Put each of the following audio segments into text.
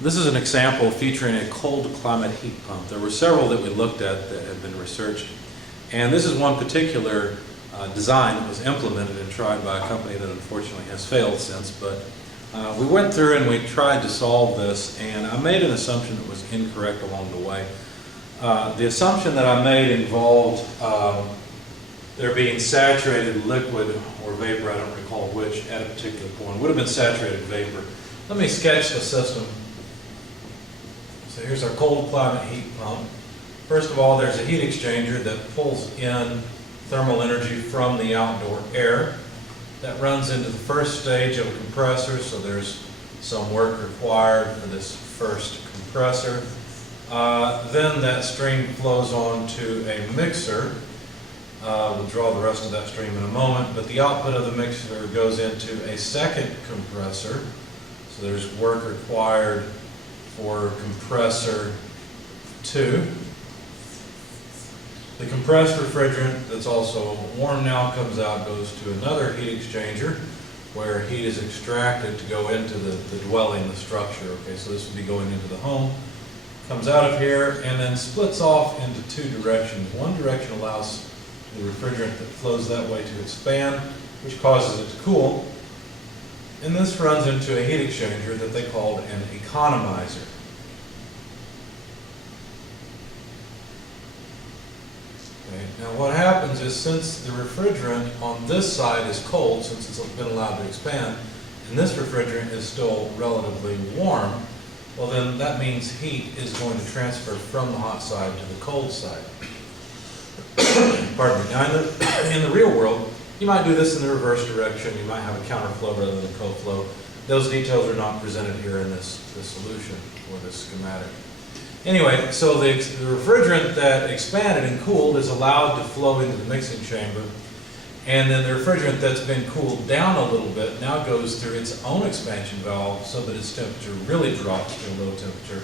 This is an example featuring a cold climate heat pump. There were several that we looked at that have been researched. And this is one particular design that was implemented and tried by a company that unfortunately has failed since. But we went through and we tried to solve this, and I made an assumption that was incorrect along the way. The assumption that I made involved there being saturated liquid or vapor, I don't recall which, at a particular point. It would have been saturated vapor. Let me sketch the system. So here's our cold climate heat pump. First of all, there's a heat exchanger that pulls in thermal energy from the outdoor air. That runs into the first stage of a compressor, so there's some work required for this first compressor. Then that stream flows on to a mixer. We'll draw the rest of that stream in a moment, but the output of the mixer goes into a second compressor. So there's work required for compressor 2. The compressed refrigerant that's also warm now comes out, goes to another heat exchanger where heat is extracted to go into the dwelling, the structure. Okay, so this would be going into the home. Comes out of here and then splits off into two directions. One direction allows the refrigerant that flows that way to expand, which causes it to cool. And this runs into a heat exchanger that they called an economizer. Okay. Now what happens is, since the refrigerant on this side is cold, since it's been allowed to expand, and this refrigerant is still relatively warm, well then that means heat is going to transfer from the hot side to the cold side. Pardon me. Now in the real world, you might do this in the reverse direction. You might have a counterflow rather than a co-flow. Those details are not presented here in this solution or this schematic. Anyway, so the refrigerant that expanded and cooled is allowed to flow into the mixing chamber, and then the refrigerant that's been cooled down a little bit now goes through its own expansion valve so that its temperature really drops to a low temperature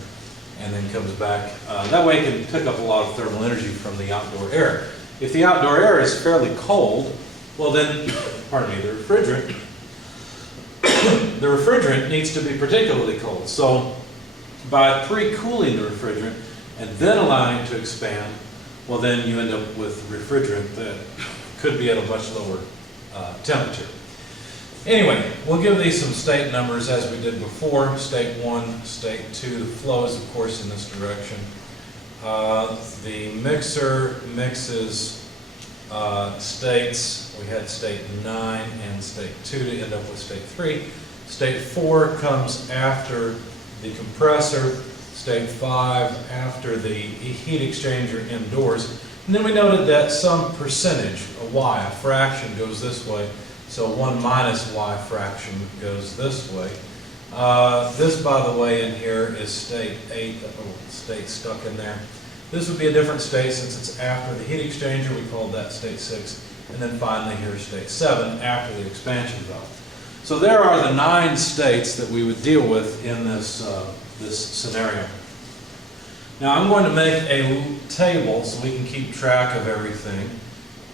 and then comes back. That way it can pick up a lot of thermal energy from the outdoor air. If the outdoor air is fairly cold, well then, pardon me, the refrigerant needs to be particularly cold. So by pre-cooling the refrigerant and then allowing it to expand, well then you end up with refrigerant that could be at a much lower temperature. Anyway, we'll give these some state numbers as we did before. State 1, state 2, the flow is of course in this direction. The mixer mixes states. We had state 9 and state 2 to end up with state 3. State 4 comes after the compressor. State 5 after the heat exchanger indoors. And then we noted that some percentage, a y, a fraction, goes this way. So 1 minus y fraction goes this way. This, by the way, in here is state 8, that little state stuck in there. This would be a different state since it's after the heat exchanger. We called that state 6. And then finally here's state 7 after the expansion valve. So there are the 9 states that we would deal with in this, this scenario. Now I'm going to make a table so we can keep track of everything.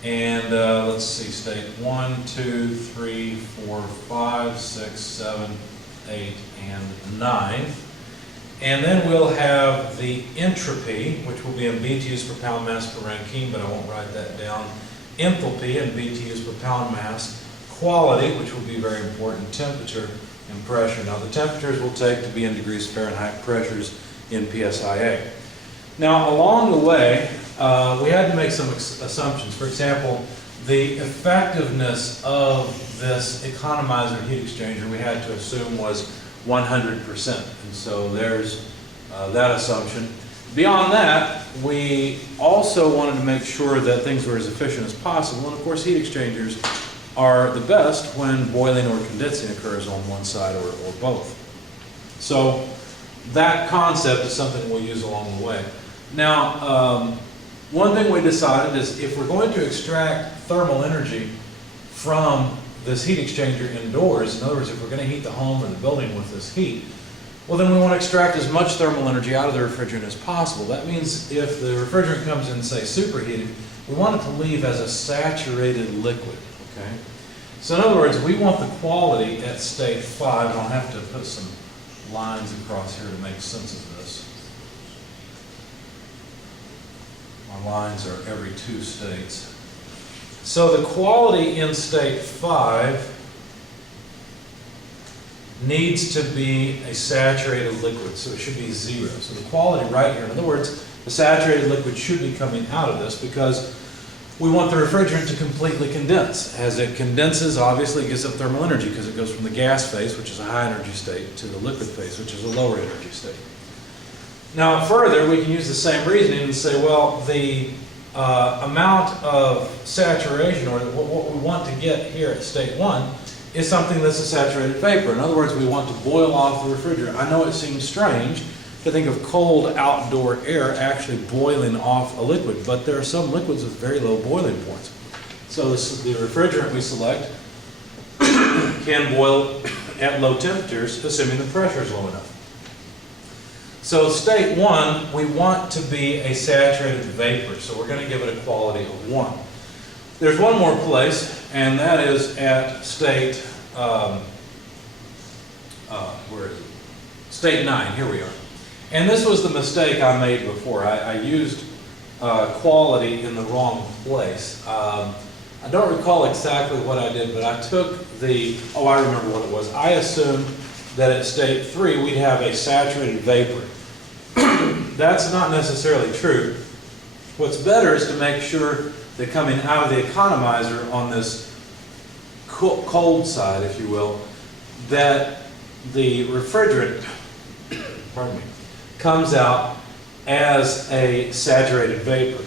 And let's see, state 1, 2, 3, 4, 5, 6, 7, 8, and 9. And then we'll have the entropy, which will be in BTUs per pound mass per Rankine, but I won't write that down. Enthalpy in BTUs per pound mass. Quality, which will be very important. Temperature and pressure. Now the temperatures we'll take to be in degrees Fahrenheit, pressures in PSIA. Now along the way, we had to make some assumptions. For example, the effectiveness of this economizer heat exchanger we had to assume was 100%. And so there's that assumption. Beyond that, we also wanted to make sure that things were as efficient as possible. And of course, heat exchangers are the best when boiling or condensing occurs on one side or both. So that concept is something we'll use along the way. Now, one thing we decided is if we're going to extract thermal energy from this heat exchanger indoors, in other words, if we're going to heat the home or the building with this heat, well then we want to extract as much thermal energy out of the refrigerant as possible. That means if the refrigerant comes in, say, superheated, we want it to leave as a saturated liquid, okay? So in other words, we want the quality at state 5, and I'll have to put some lines across here to make sense of this. My lines are every 2 states. So the quality in state 5 needs to be a saturated liquid, so it should be 0. So the quality right here, in other words, the saturated liquid should be coming out of this because we want the refrigerant to completely condense. As it condenses, obviously it gives up thermal energy because it goes from the gas phase, which is a high energy state, to the liquid phase, which is a lower energy state. Now further, we can use the same reasoning and say, well, the amount of saturation, or what we want to get here at state 1, is something that's a saturated vapor. In other words, we want to boil off the refrigerant. I know it seems strange to think of cold outdoor air actually boiling off a liquid, but there are some liquids with very low boiling points. So the refrigerant we select can boil at low temperatures, assuming the pressure is low enough. So state 1, we want to be a saturated vapor, so we're going to give it a quality of 1. There's one more place, and that is at state, where is it? State 9, here we are. And this was the mistake I made before. I used quality in the wrong place. I don't recall exactly what I did, but I took I remember what it was. I assumed that at state 3 we'd have a saturated vapor. That's not necessarily true. What's better is to make sure that coming out of the economizer on this cold side, if you will, that the refrigerant, pardon me, comes out as a saturated vapor.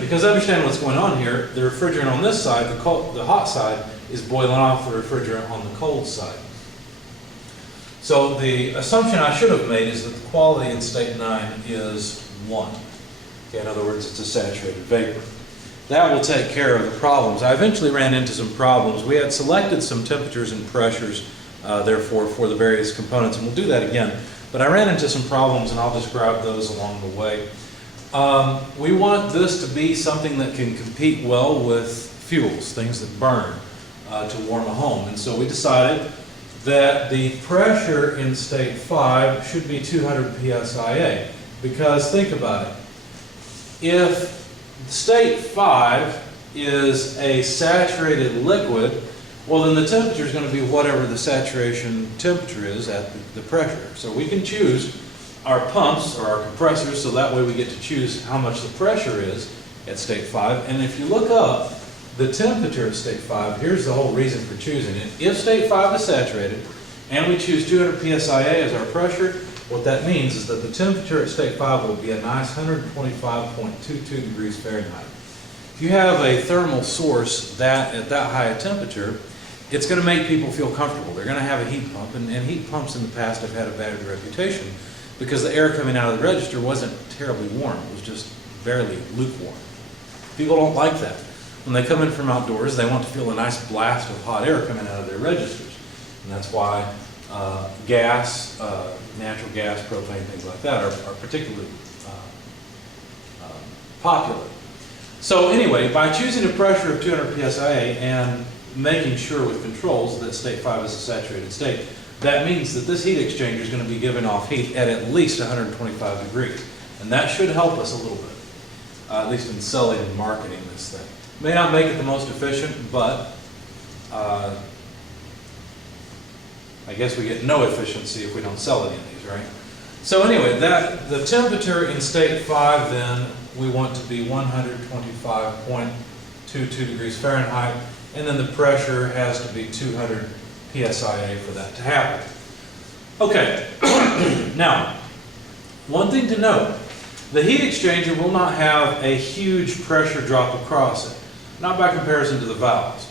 Because understand what's going on here, the refrigerant on this side, the hot side, is boiling off the refrigerant on the cold side. So the assumption I should have made is that the quality in state 9 is 1. Okay, in other words, it's a saturated vapor. That will take care of the problems. I eventually ran into some problems. We had selected some temperatures and pressures, therefore, for the various components, and we'll do that again. But I ran into some problems, and I'll describe those along the way. We want this to be something that can compete well with fuels, things that burn to warm a home. And so we decided that the pressure in state 5 should be 200 psia. Because think about it. If state 5 is a saturated liquid, well then the temperature is going to be whatever the saturation temperature is at the pressure. So we can choose our pumps or our compressors, so that way we get to choose how much the pressure is at state 5. And if you look up the temperature at state 5, here's the whole reason for choosing it. If state 5 is saturated and we choose 200 psia as our pressure, what that means is that the temperature at state 5 will be a nice 125.22 degrees Fahrenheit. If you have a thermal source at that high a temperature, it's going to make people feel comfortable. They're going to have a heat pump, and heat pumps in the past have had a bad reputation because the air coming out of the register wasn't terribly warm. It was just barely lukewarm. People don't like that. When they come in from outdoors, they want to feel a nice blast of hot air coming out of their registers. And that's why gas, natural gas, propane, things like that are particularly popular. So anyway, by choosing a pressure of 200 psia and making sure with controls that state 5 is a saturated state, that means that this heat exchanger is going to be giving off heat at least 125 degrees. And that should help us a little bit, at least in selling and marketing this thing. May not make it the most efficient, but I guess we get no efficiency if we don't sell any of these, right? So anyway, the temperature in state 5 then, we want to be 125.22 degrees Fahrenheit, and then the pressure has to be 200 psia for that to happen. Okay, now, one thing to note, the heat exchanger will not have a huge pressure drop across it, not by comparison to the valves.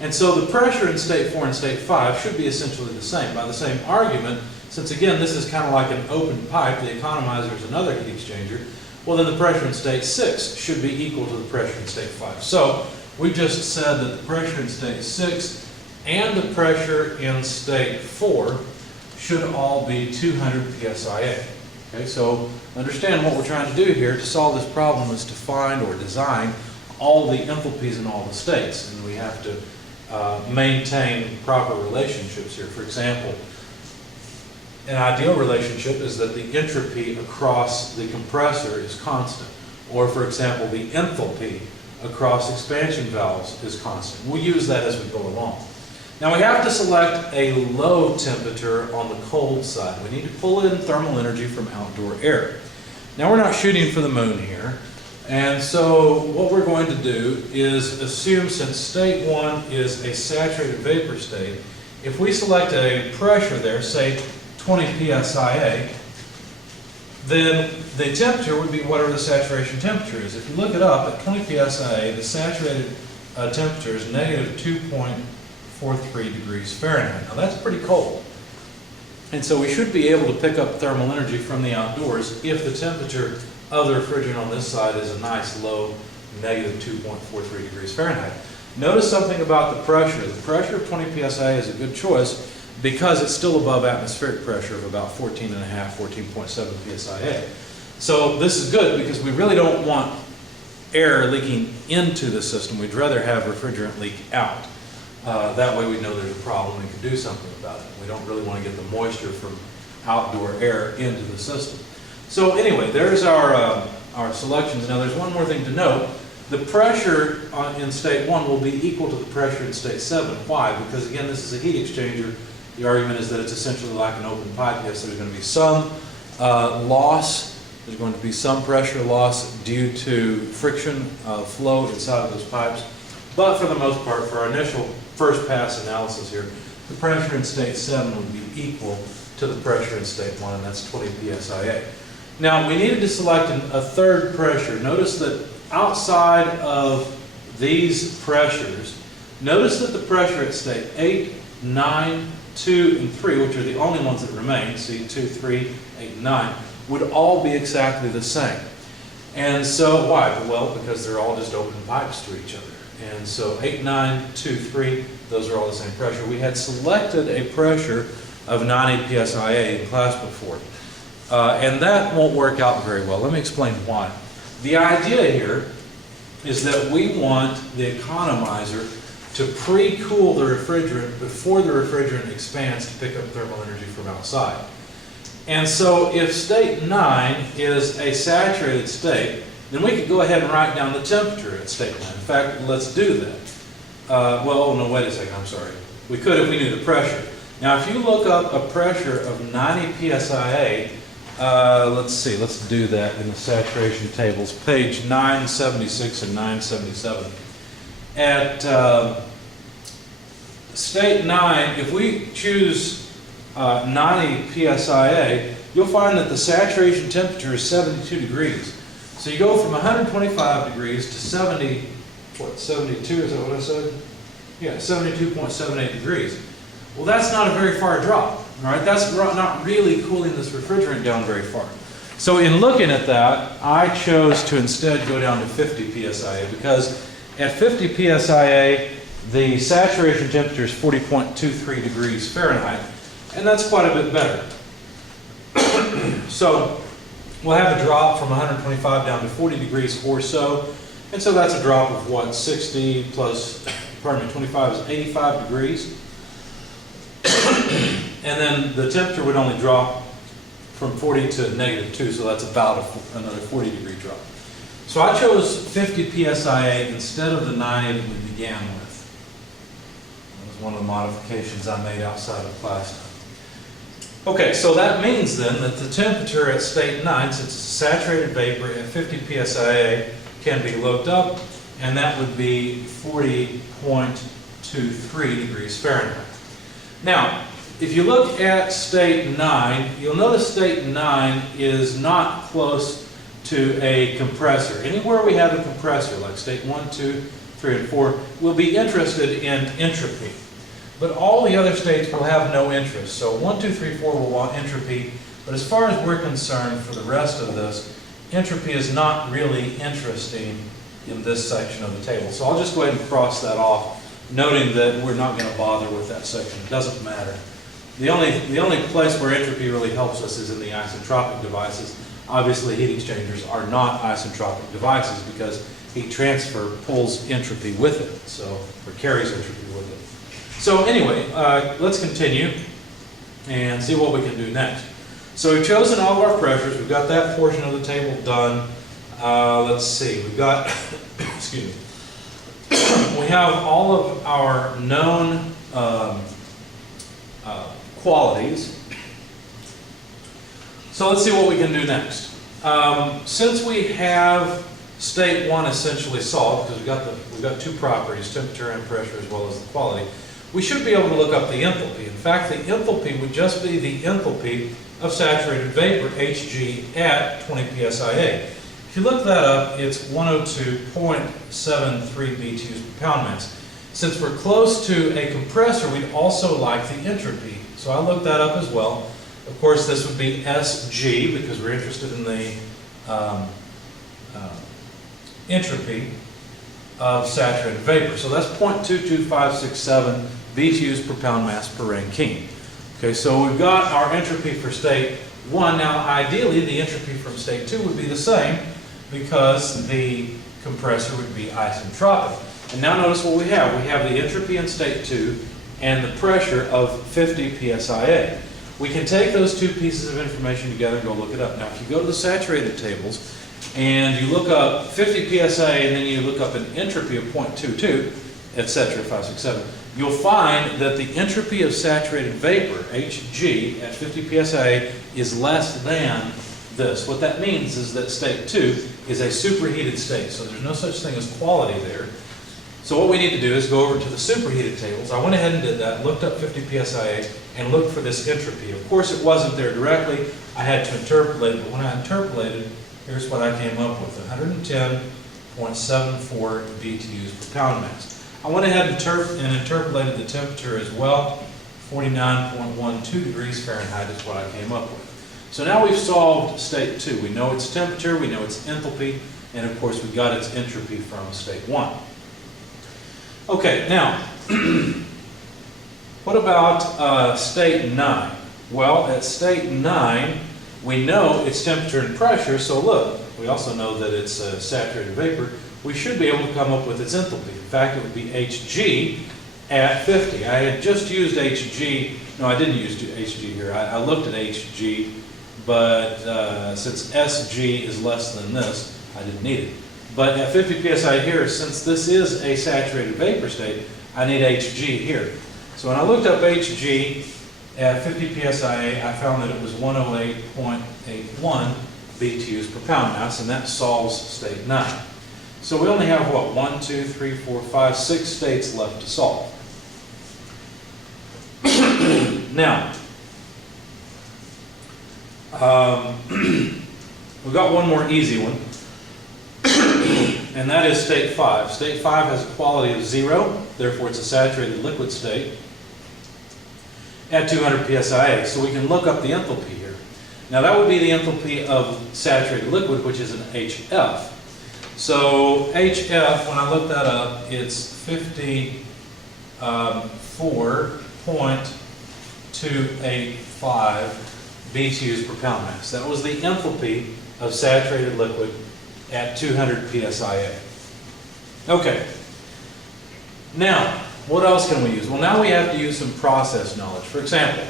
And so the pressure in state 4 and state 5 should be essentially the same. By the same argument, since again this is kind of like an open pipe, the economizer is another heat exchanger, well then the pressure in state 6 should be equal to the pressure in state 5. So we just said that the pressure in state 6 and the pressure in state 4 should all be 200 psia. Okay, so understand what we're trying to do here to solve this problem is to find or design all the enthalpies in all the states, and we have to maintain proper relationships here. For example, An ideal relationship is that the entropy across the compressor is constant. Or, for example, the enthalpy across expansion valves is constant. We'll use that as we go along. Now we have to select a low temperature on the cold side. We need to pull in thermal energy from outdoor air. Now we're not shooting for the moon here. And so what we're going to do is assume, since state 1 is a saturated vapor state, if we select a pressure there, say 20 psia, then the temperature would be whatever the saturation temperature is. If you look it up, at 20 psia, the saturated temperature is negative 2.43 degrees Fahrenheit. Now that's pretty cold. And so we should be able to pick up thermal energy from the outdoors if the temperature of the refrigerant on this side is a nice low negative 2.43 degrees Fahrenheit. Notice something about the pressure. The pressure of 20 psi is a good choice because it's still above atmospheric pressure of about 14.5, 14.7 psia. So this is good because we really don't want air leaking into the system. We'd rather have refrigerant leak out. That way we know there's a problem and can do something about it. We don't really want to get the moisture from outdoor air into the system. So anyway, there's our selections. Now there's one more thing to note. The pressure in state 1 will be equal to the pressure in state 7. Why? Because again, this is a heat exchanger. The argument is that it's essentially like an open pipe. Yes, there's going to be some loss. There's going to be some pressure loss due to friction flow inside of those pipes. But for the most part, for our initial first pass analysis here, the pressure in state 7 would be equal to the pressure in state 1, and that's 20 psia. Now, we needed to select a third pressure. Notice that outside of these pressures, notice that the pressure at state 8, 9, 2, and 3, which are the only ones that remain, see 2, 3, 8, and 9, would all be exactly the same. And so, why? Well, because they're all just open pipes to each other. And so 8, 9, 2, 3, those are all the same pressure. We had selected a pressure of 90 psia in class before. And that won't work out very well. Let me explain why. The idea here is that we want the economizer to pre-cool the refrigerant before the refrigerant expands to pick up thermal energy from outside. And so if state 9 is a saturated state, then we could go ahead and write down the temperature at state 9. In fact, let's do that. Well, oh no, wait a second, I'm sorry. We could if we knew the pressure. Now, if you look up a pressure of 90 psia, let's see, let's do that in the saturation tables, page 976 and 977. At state 9, if we choose 90 psia, you'll find that the saturation temperature is 72 degrees. So you go from 125 degrees to 72, is that what I said? Yeah, 72.78 degrees. Well, that's not a very far drop, all right? That's not really cooling this refrigerant down very far. So in looking at that, I chose to instead go down to 50 psia because at 50 psia, the saturation temperature is 40.23 degrees Fahrenheit, and that's quite a bit better. So we'll have a drop from 125 down to 40 degrees or so, and so that's a drop of what, 60 plus, pardon me, 25 is 85 degrees. And then the temperature would only drop from 40 to -2, so that's about another 40 degree drop. So I chose 50 psia instead of the 90 that we began with. That was one of the modifications I made outside of class time. Okay, so that means then that the temperature at state 9, since it's a saturated vapor at 50 psia, can be looked up, and that would be 40.23 degrees Fahrenheit. Now, if you look at state 9, you'll notice state 9 is not close to a compressor. Anywhere we have a compressor, like state 1, 2, 3, and 4, we'll be interested in entropy. But all the other states will have no interest. So 1, 2, 3, 4 will want entropy, but as far as we're concerned for the rest of this, entropy is not really interesting in this section of the table. So I'll just go ahead and cross that off, noting that we're not going to bother with that section. It doesn't matter. The only place where entropy really helps us is in the isentropic devices. Obviously, heat exchangers are not isentropic devices because heat transfer pulls entropy with it, so, or carries entropy with it. So anyway, let's continue. and see what we can do next. So we've chosen all of our pressures. We've got that portion of the table done. Let's see. We've got, excuse me. We have all of our known qualities. So let's see what we can do next. Since we have state 1 essentially solved, because we've got two properties, temperature and pressure, as well as the quality, we should be able to look up the enthalpy. In fact, the enthalpy would just be the enthalpy of saturated vapor, Hg, at 20 psia. If you look that up, it's 102.73 BTUs per pound mass. Since we're close to a compressor, we'd also like the entropy. So I looked that up as well. Of course, this would be Sg, because we're interested in the entropy of saturated vapor. So that's 0.22567 BTUs per pound mass per Rankine. Okay, so we've got our entropy for state 1. Now, ideally, the entropy from state 2 would be the same, because the compressor would be isentropic. And now notice what we have. We have the entropy in state 2 and the pressure of 50 psia. We can take those two pieces of information together and go look it up. Now, if you go to the saturated tables and you look up 50 psa and then you look up an entropy of 0.22, etc., 5, 6, 7, you'll find that the entropy of saturated vapor, Hg, at 50 psa is less than this. What that means is that state 2 is a superheated state, so there's no such thing as quality there. So what we need to do is go over to the superheated tables. I went ahead and did that, looked up 50 psia, and looked for this entropy. Of course, it wasn't there directly. I had to interpolate it, but when I interpolated, here's what I came up with, 110.74 BTUs per pound mass. I went ahead and interpolated the temperature as well. 49.12 degrees Fahrenheit is what I came up with. So now we've solved state 2. We know its temperature, we know its enthalpy, and of course we got its entropy from state 1. Okay, now, what about state 9? Well, at state 9, we know its temperature and pressure, so look, we also know that it's saturated vapor. We should be able to come up with its enthalpy. In fact, it would be Hg at 50. I had just used Hg, no, I didn't use Hg here. I looked at Hg, but since Sg is less than this, I didn't need it. But at 50 psi here, since this is a saturated vapor state, I need Hg here. So when I looked up Hg at 50 psia, I found that it was 108.81 BTUs per pound mass, and that solves state 9. So we only have, what, 1, 2, 3, 4, 5, 6 states left to solve. Now, we've got one more easy one, and that is state 5. State 5 has a quality of 0, therefore it's a saturated liquid state at 200 psia. So we can look up the enthalpy here. Now that would be the enthalpy of saturated liquid, which is an HF. So HF, when I look that up, it's 54.285 BTUs per pound mass. That was the enthalpy of saturated liquid at 200 psia. Okay. Now, what else can we use? Well, now we have to use some process knowledge. For example,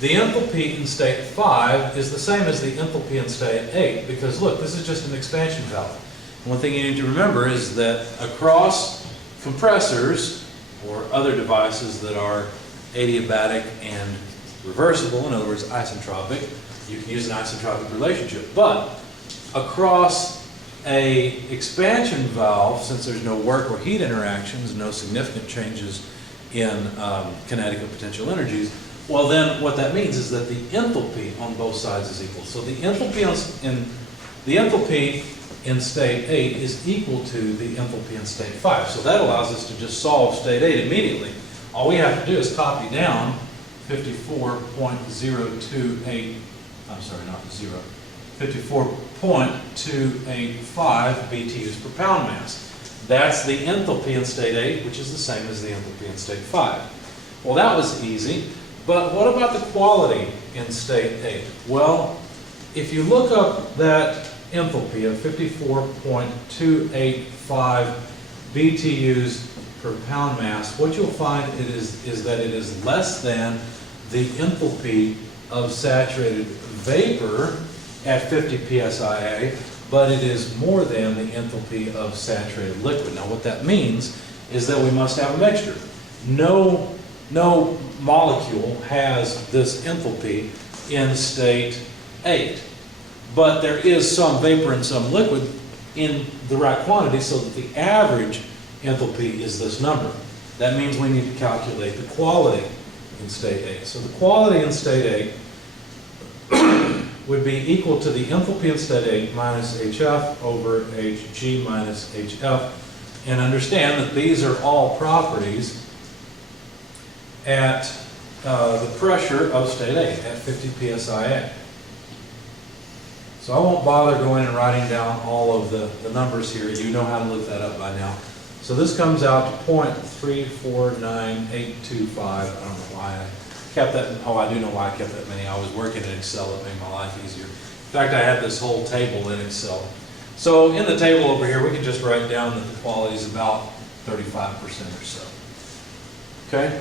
the enthalpy in state 5 is the same as the enthalpy in state 8, because look, this is just an expansion valve. One thing you need to remember is that across compressors or other devices that are adiabatic and reversible, in other words, isentropic, you can use an isentropic relationship. But across a expansion valve, since there's no work or heat interactions, no significant changes in kinetic or potential energies, well then what that means is that the enthalpy on both sides is equal. So the enthalpy in state 8 is equal to the enthalpy in state 5. So that allows us to just solve state 8 immediately. All we have to do is copy down 54.028, I'm sorry, not 0, 54.285 BTUs per pound mass. That's the enthalpy in state 8, which is the same as the enthalpy in state 5. Well, that was easy, but what about the quality in state 8? Well, if you look up that enthalpy of 54.285 BTUs per pound mass, what you'll find is that it is less than the enthalpy of saturated vapor at 50 psia, but it is more than the enthalpy of saturated liquid. Now what that means is that we must have a mixture. No molecule has this enthalpy in state 8, but there is some vapor and some liquid in the right quantity so that the average enthalpy is this number. That means we need to calculate the quality in state 8. So the quality in state 8 would be equal to the enthalpy in state 8 minus HF over Hg minus HF. And understand that these are all properties at the pressure of state 8 at 50 psia. So I won't bother going and writing down all of the numbers here. You know how to look that up by now. So this comes out to 0.349825. I don't know why I kept that. Oh, I do know why I kept that many. I was working in Excel. It made my life easier. In fact, I had this whole table in Excel. So in the table over here, we can just write down that the quality is about 35% or so. Okay?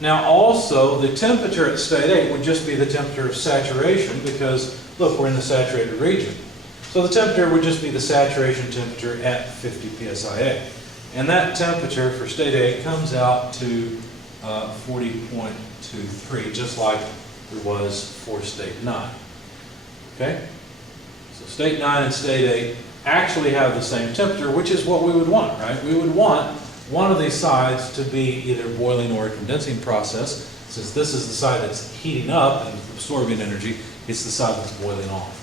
Now also, the temperature at state 8 would just be the temperature of saturation because, look, we're in the saturated region. So the temperature would just be the saturation temperature at 50 psia. And that temperature for state 8 comes out to 40.23, just like it was for state 9. Okay? So state 9 and state 8 actually have the same temperature, which is what we would want, right? We would want one of these sides to be either boiling or a condensing process. Since this is the side that's heating up and absorbing energy, it's the side that's boiling off.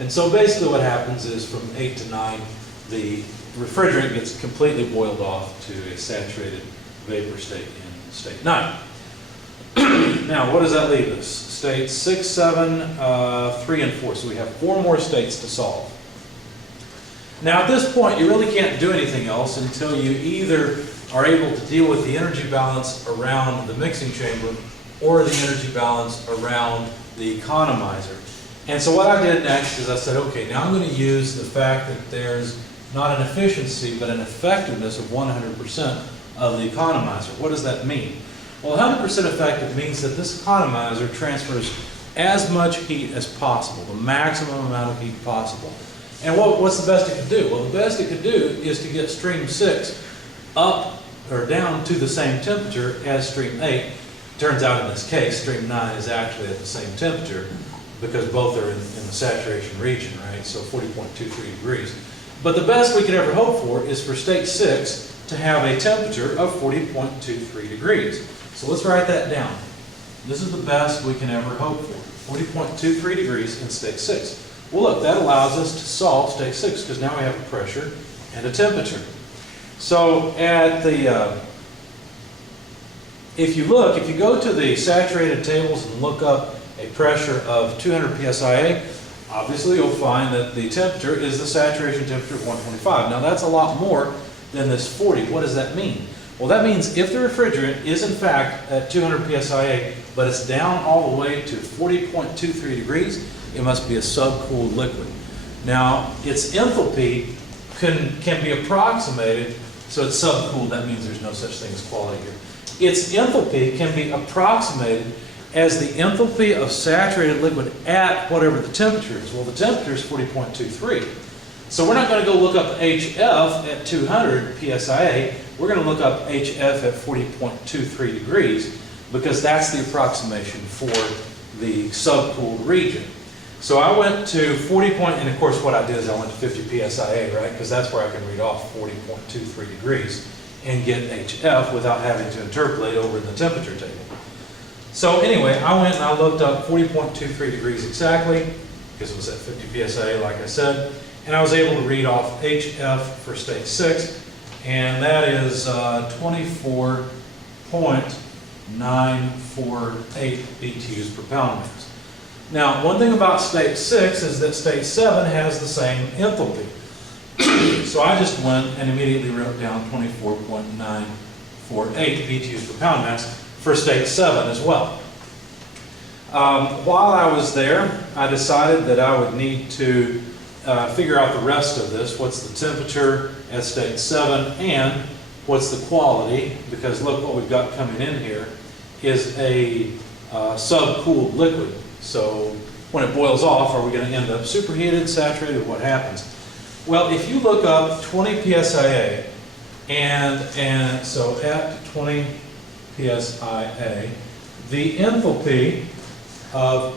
And so basically what happens is from 8 to 9, the refrigerant gets completely boiled off to a saturated vapor state in state 9. Now, what does that leave us? States 6, 7, 3, and 4. So we have 4 more states to solve. Now, at this point, you really can't do anything else until you either are able to deal with the energy balance around the mixing chamber or the energy balance around the economizer. And so what I did next is I said, okay, now I'm going to use the fact that there's not an efficiency but an effectiveness of 100% of the economizer. What does that mean? Well, 100% effective means that this economizer transfers as much heat as possible, the maximum amount of heat possible. And what's the best it could do? Well, the best it could do is to get stream 6 up or down to the same temperature as stream 8. Turns out in this case, stream 9 is actually at the same temperature because both are in the saturation region, right? So 40.23 degrees. But the best we could ever hope for is for state 6 to have a temperature of 40.23 degrees. So let's write that down. This is the best we can ever hope for. 40.23 degrees in state 6. Well, look, that allows us to solve state 6 because now we have a pressure and a temperature. So at the, if you go to the saturated tables and look up a pressure of 200 psia, obviously you'll find that the temperature is the saturation temperature of 125. Now that's a lot more than this 40. What does that mean? Well, that means if the refrigerant is in fact at 200 psia, but it's down all the way to 40.23 degrees, it must be a subcooled liquid. Now, its enthalpy can be approximated, so it's subcooled, that means there's no such thing as quality here. Its enthalpy can be approximated as the enthalpy of saturated liquid at whatever the temperature is. Well, the temperature is 40.23. So we're not going to go look up HF at 200 psia. We're going to look up HF at 40.23 degrees because that's the approximation for the subcooled region. So I went to 40 and of course what I did is I went to 50 psia, right? Because that's where I can read off 40.23 degrees and get HF without having to interpolate over in the temperature table. So anyway, I went and I looked up 40.23 degrees exactly, because it was at 50 psia, like I said, and I was able to read off HF for state 6, and that is 24.948 BTUs per pound mass. Now, one thing about state 6 is that state 7 has the same enthalpy. So I just went and immediately wrote down 24.948 BTUs per pound mass for state 7 as well. While I was there, I decided that I would need to figure out the rest of this. What's the temperature at state 7 and what's the quality? Because look what we've got coming in here is a subcooled liquid. So when it boils off, are we going to end up superheated, saturated, what happens? Well, if you look up 20 psia, and so at 20 psia, the enthalpy of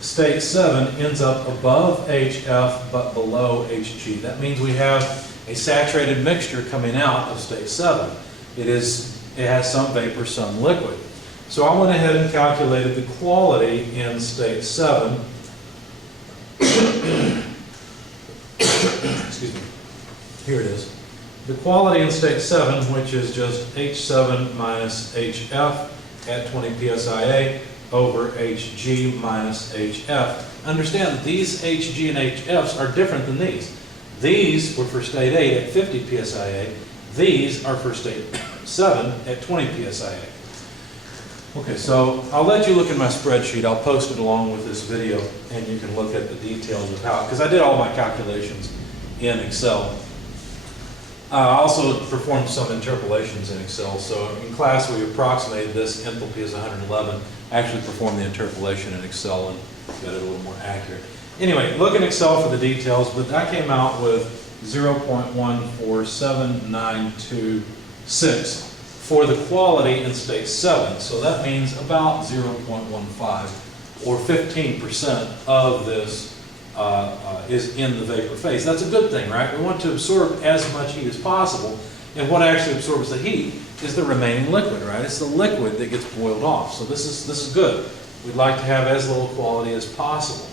state 7 ends up above HF but below Hg. That means we have a saturated mixture coming out of state 7. It has some vapor, some liquid. So I went ahead and calculated the quality in state 7. Excuse me. Here it is. The quality in state 7, which is just H7 minus HF at 20 psia over Hg minus Hf. Understand that these Hg and Hfs are different than these. These were for state 8 at 50 psia. These are for state 7 at 20 psia. Okay, so I'll let you look in my spreadsheet. I'll post it along with this video, and you can look at the details of how, because I did all my calculations in Excel. I also performed some interpolations in Excel. So in class we approximated this enthalpy is 111. I actually performed the interpolation in Excel and got it a little more accurate. Anyway, look in Excel for the details, but I came out with 0.147926 for the quality in state 7. So that means about 0.15 or 15% of this is in the vapor phase. That's a good thing, right? We want to absorb as much heat as possible, and what actually absorbs the heat is the remaining liquid, right? It's the liquid that gets boiled off. So this is good. We'd like to have as little quality as possible.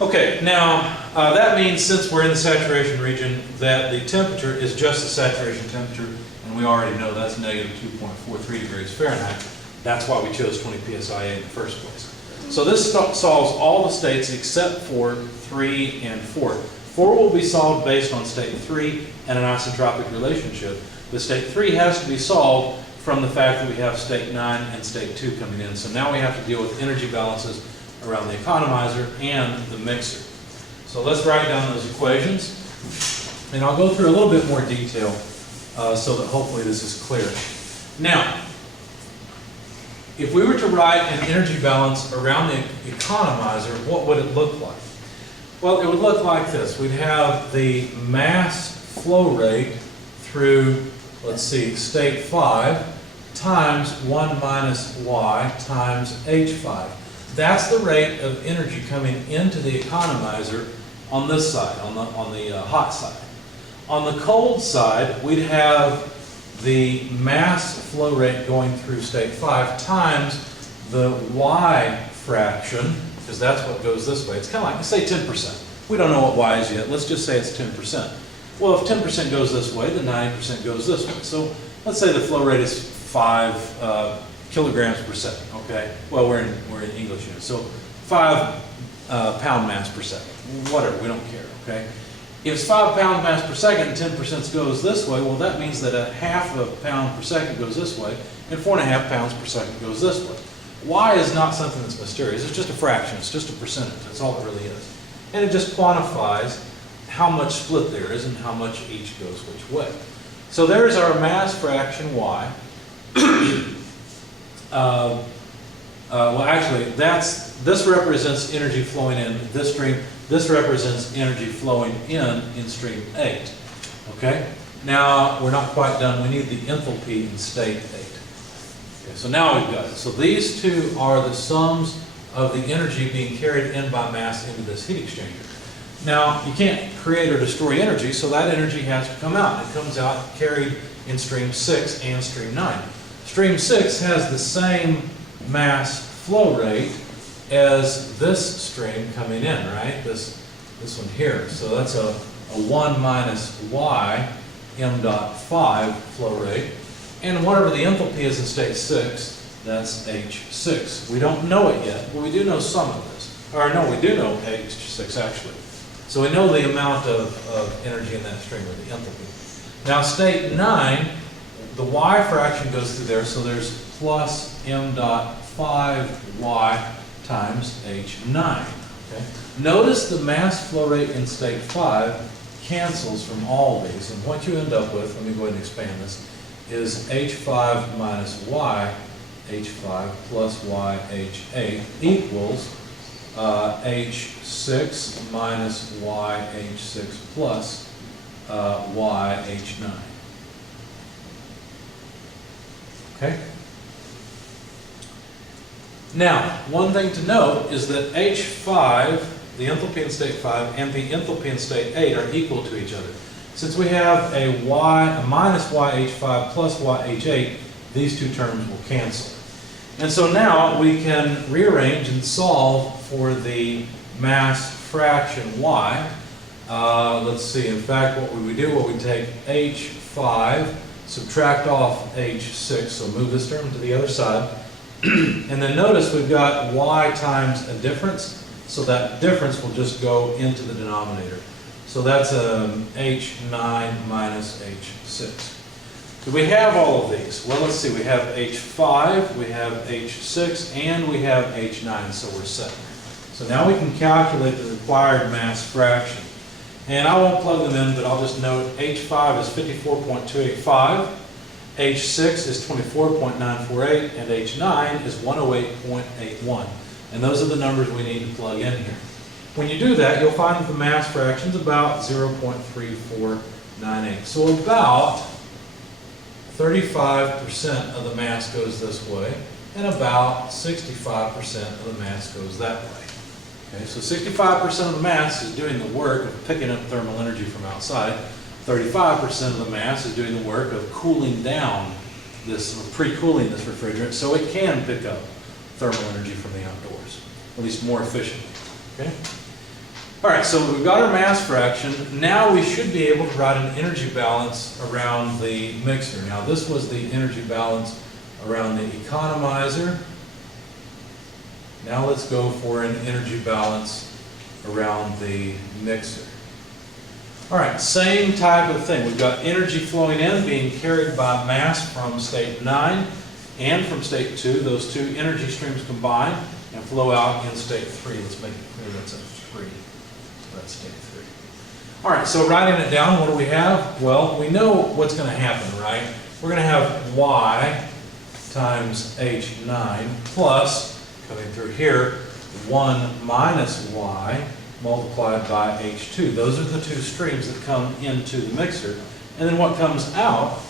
Okay, now that means since we're in the saturation region that the temperature is just the saturation temperature, and we already know that's negative 2.43 degrees Fahrenheit. That's why we chose 20 psia in the first place. So this solves all the states except for 3 and 4. 4 will be solved based on state 3 and an isentropic relationship. But state 3 has to be solved from the fact that we have state 9 and state 2 coming in. So now we have to deal with energy balances around the economizer and the mixer. So let's write down those equations. And I'll go through a little bit more detail so that hopefully this is clear. Now, if we were to write an energy balance around the economizer, what would it look like? Well, it would look like this. We'd have the mass flow rate through, let's see, state 5 times 1 minus y times H5. That's the rate of energy coming into the economizer on this side, on the hot side. On the cold side, we'd have the mass flow rate going through state 5 times the y fraction, because that's what goes this way. It's kind of like, say 10%. We don't know what y is yet. Let's just say it's 10%. Well, if 10% goes this way, then 90% goes this way. So let's say the flow rate is 5 kilograms per second, okay? Well, we're in English units. So 5 pound mass per second. Whatever, we don't care, okay? If it's 5 pound mass per second and 10% goes this way, well, that means that a half a pound per second goes this way, and 4.5 pounds per second goes this way. Y is not something that's mysterious. It's just a fraction. It's just a percentage. That's all it really is. And it just quantifies how much split there is and how much each goes which way. So there's our mass fraction Y. Well, actually, this represents energy flowing in this stream. This represents energy flowing in stream 8. Okay? Now, we're not quite done. We need the enthalpy in state 8. Okay, so now we've got it. So these two are the sums of the energy being carried in by mass into this heat exchanger. Now, you can't create or destroy energy, so that energy has to come out. It comes out carried in stream 6 and stream 9. Stream 6 has the same mass flow rate as this stream coming in, right? This one here. So that's a 1 minus y m dot 5 flow rate. And whatever the enthalpy is in state 6, that's H6. We don't know it yet, but we do know some of this. Or no, we do know H6 actually. So we know the amount of energy in that stream, or the enthalpy. Now state 9, the y fraction goes through there, so there's plus m dot 5y times H9. Okay? Notice the mass flow rate in state 5 cancels from all these, and what you end up with, let me go ahead and expand this, is H5 minus y H5 plus Y H8 equals H6 minus Y H6 plus Y H9. Okay? Now, one thing to note is that H5, the enthalpy in state 5, and the enthalpy in state 8 are equal to each other. Since we have a minus YH5 plus YH8, these two terms will cancel. And so now we can rearrange and solve for the mass fraction Y. Let's see, in fact, what would we do? Well, we take H5, subtract off H6, so move this term to the other side. And then notice we've got Y times a difference, so that difference will just go into the denominator. So that's H9 minus H6. Do we have all of these? Well, let's see. We have H5, we have H6, and we have H9, so we're set. So now we can calculate the required mass fraction. And I won't plug them in, but I'll just note H5 is 54.285, H6 is 24.948, and H9 is 108.81. And those are the numbers we need to plug in here. When you do that, you'll find that the mass fraction is about 0.3498. So about 35% of the mass goes this way, and about 65% of the mass goes that way. Okay, so 65% of the mass is doing the work of picking up thermal energy from outside. 35% of the mass is doing the work of cooling down this, pre-cooling this refrigerant so it can pick up thermal energy from the outdoors, at least more efficiently. Okay? All right, so we've got our mass fraction. Now we should be able to write an energy balance around the mixer. Now this was the energy balance around the economizer. Now let's go for an energy balance around the mixer. All right, same type of thing. We've got energy flowing in being carried by mass from state 9 and from state 2. Those two energy streams combine and flow out in state 3. Let's make it clear that's a 3. That's state 3. All right, so writing it down, what do we have? Well, we know what's going to happen, right? We're going to have Y times H9 plus, coming through here, 1 minus Y multiplied by H2. Those are the two streams that come into the mixer. And then what comes out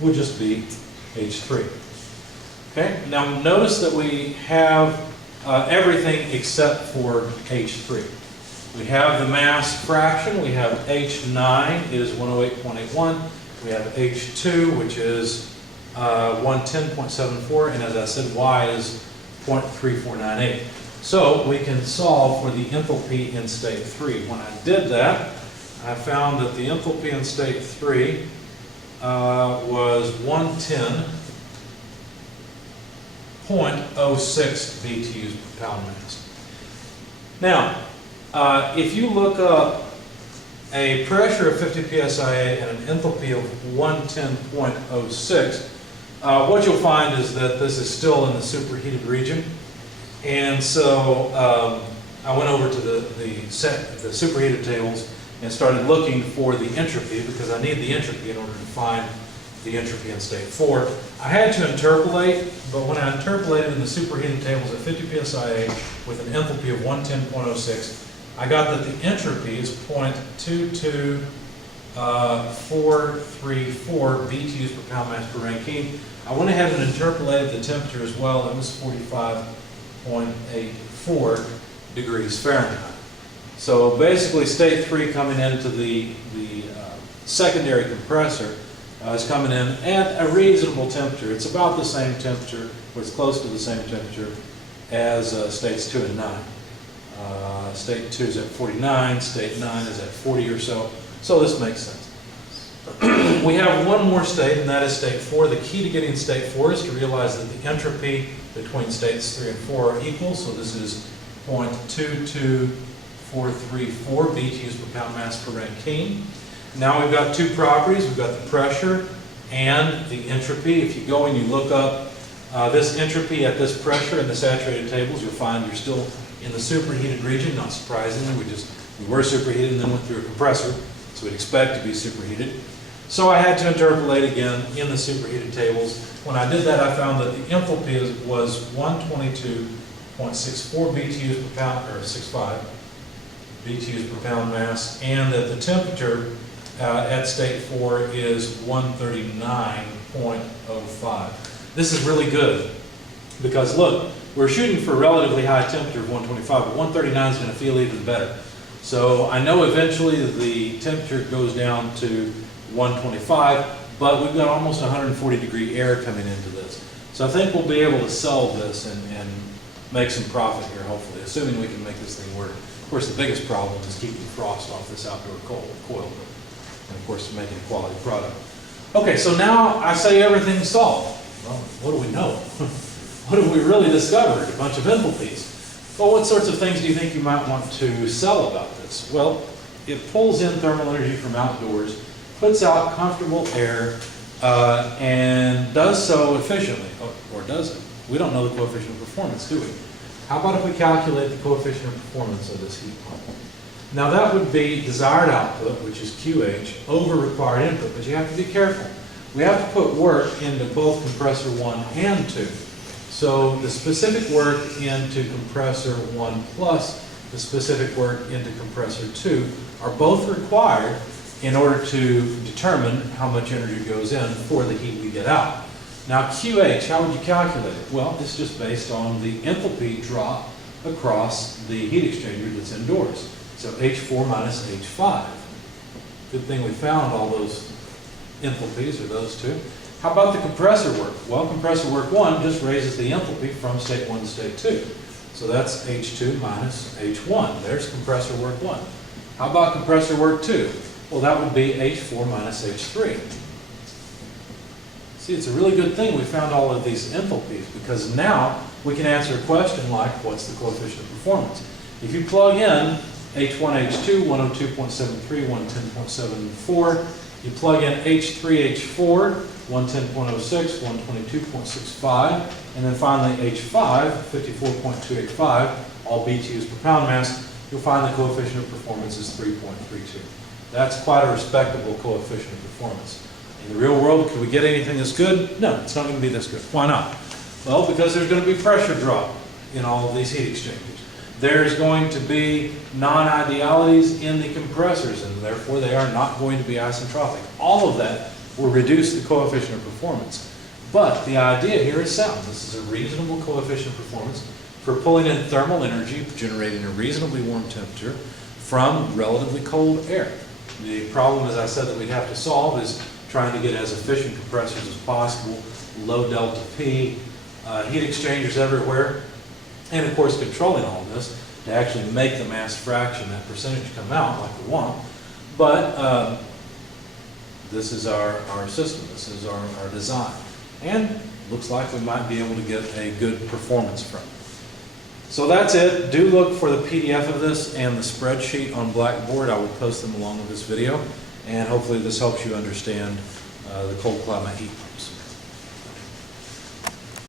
would just be H3. Okay, now notice that we have everything except for H3. We have the mass fraction. We have H9 is 108.81. We have H2, which is 110.74. And as I said, Y is 0.3498. So we can solve for the enthalpy in state 3. When I did that, I found that the enthalpy in state 3 was 110.06 BTUs per pound mass. Now, if you look up a pressure of 50 psi and an enthalpy of 110.06, what you'll find is that this is still in the superheated region. And so I went over to the superheated tables and started looking for the entropy because I need the entropy in order to find the entropy in state 4. I had to interpolate, but when I interpolated in the superheated tables at 50 psi with an enthalpy of 110.06, I got that the entropy is 0.22434 BTUs per pound mass per Rankine. I went ahead and interpolated the temperature as well. It was 45.84 degrees Fahrenheit. So basically state 3 coming into the secondary compressor is coming in at a reasonable temperature. It's about the same temperature, or it's close to the same temperature as states 2 and 9. State 2 is at 49, state 9 is at 40 or so. So this makes sense. We have one more state, and that is state 4. The key to getting state 4 is to realize that the entropy between states 3 and 4 are equal. So this is 0.22434 BTUs per pound mass per Rankine. Now we've got two properties. We've got the pressure and the entropy. If you go and you look up this entropy at this pressure in the saturated tables, you'll find you're still in the superheated region. Not surprisingly, we were superheated and then went through a compressor, so we'd expect to be superheated. So I had to interpolate again in the superheated tables. When I did that, I found that the enthalpy was 122.64 BTUs per pound, or 65 BTUs per pound mass, and that the temperature at state 4 is 139.05. This is really good because look, we're shooting for a relatively high temperature of 125, but 139 is going to feel even better. So I know eventually the temperature goes down to 125, but we've got almost 140-degree air coming into this. So I think we'll be able to sell this and make some profit here, hopefully, assuming we can make this thing work. Of course, the biggest problem is keeping frost off this outdoor coil, and of course, making a quality product. Okay, so now I say everything's solved. Well, what do we know? What have we really discovered? A bunch of enthalpies. Well, what sorts of things do you think you might want to sell about this? Well, it pulls in thermal energy from outdoors, puts out comfortable air, and does so efficiently, or does it? We don't know the coefficient of performance, do we? How about if we calculate the coefficient of performance of this heat pump? Now that would be desired output, which is QH, over required input, but you have to be careful. We have to put work into both compressor 1 and 2. So the specific work into compressor 1 plus the specific work into compressor 2 are both required in order to determine how much energy goes in for the heat we get out. Now QH, how would you calculate it? Well, it's just based on the enthalpy drop across the heat exchanger that's indoors. So H4 minus H5. Good thing we found all those enthalpies, or those two. How about the compressor work? Well, compressor work 1 just raises the enthalpy from state 1 to state 2. So that's H2 minus H1. There's compressor work 1. How about compressor work 2? Well, that would be H4 minus H3. See, it's a really good thing we found all of these enthalpies, because now we can answer a question like, what's the coefficient of performance? If you plug in H1, H2, 102.73, 110.74, you plug in H3, H4, 110.06, 122.65, and then finally H5, 54.285, all BTUs per pound mass, you'll find the coefficient of performance is 3.32. That's quite a respectable coefficient of performance. In the real world, could we get anything that's good? No, it's not going to be this good. Why not? Well, because there's going to be pressure drop in all of these heat exchangers. There's going to be non-idealities in the compressors, and therefore they are not going to be isentropic. All of that will reduce the coefficient of performance. But the idea here is sound. This is a reasonable coefficient of performance for pulling in thermal energy, generating a reasonably warm temperature from relatively cold air. The problem, as I said, that we'd have to solve is trying to get as efficient compressors as possible, low delta P, heat exchangers everywhere, and of course controlling all of this to actually make the mass fraction, that percentage, come out like we want. But this is our system, this is our design, and looks like we might be able to get a good performance from it. So that's it. Do look for the PDF of this and the spreadsheet on Blackboard. I will post them along with this video, and hopefully this helps you understand the cold climate heat pumps.